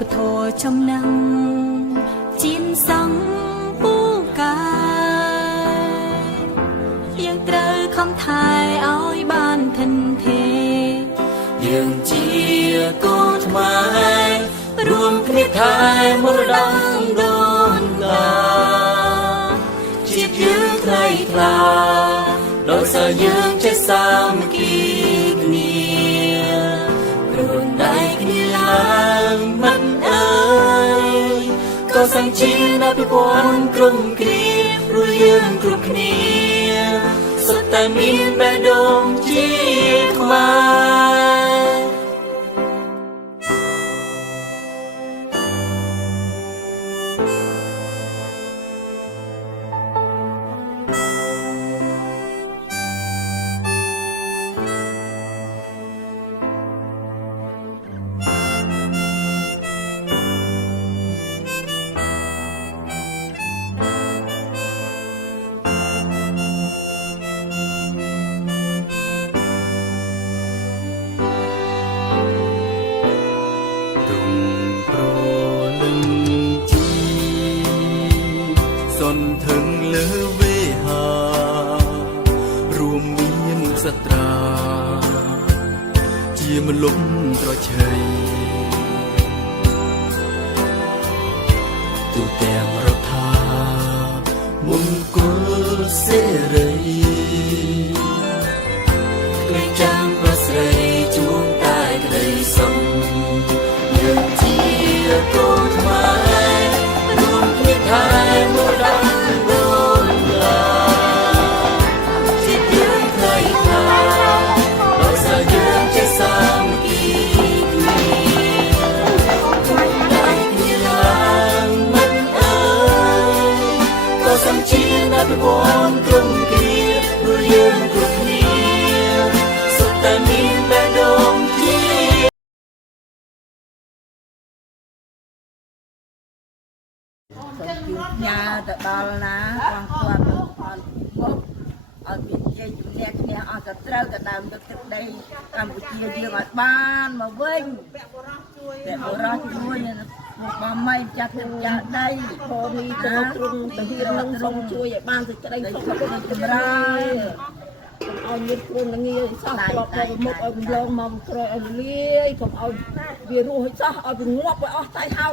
ពធចំណាំងជីនសង្ឃពូកាយើងត្រូវខំថែឲ្យបានធិនទេយើងជាកូនខ្មែររួមគ្នាថែមរតកដូនតាជាតិយើងថ្លៃថ្លាដោយសារយើងចេះសាមគ្គីគ្នារួនដៃគ្នាឡើងមិនអើយក៏សង្ជាណអភិវឌ្ឍក្រុមគ្នាព្រោះយើងគ្រប់គ្នាសុទ្ធតែមានបេះដូងជាខ្មែរសន្ធឹងលើវេហារួមមានសត្រាជាមលុបត្រឆៃទូទាំងរដ្ឋាមង្គលសេរីក្លេចាំងប្រស្រីជួងតែក្តីសុខយើងជាកូនខ្មែររួមគ្នាថែមរតកដូនតាជាតិយើងថ្លៃថ្លាដោយសារយើងចេះសាមគ្គីគ្នាដៃគ្នាឡើងមិនអើយក៏សំជាណអភិវឌ្ឍក្រុមគ្នាព្រោះយើងគ្រប់គ្នាសុទ្ធតែមានបេះដូងជាញ៉ាទៅដល់ណាបងគាត់អត់មកអត់មានជាជំនះគ្នាអត់ក៏ត្រូវក៏ដើមទឹកទឹកដីកម្ពុជាយើងឲ្យបានមកវិញតែបរោះជួយមកបងម៉ៃចាស់ទឹកចាស់ដីពលនេះទៅទ្រង់ទៅហ៊ាននឹងសូមជួយឲ្យបានសេចក្តីសុខចម្រើយកុំឲ្យមានគ្រូនឹងងាយសោះក្របទៅមុខឲ្យកំឡងមកក្រោយឲ្យលាយកុំឲ្យវារស់ឲ្យសោះឲ្យវាងាប់ឲ្យអស់តៃហោ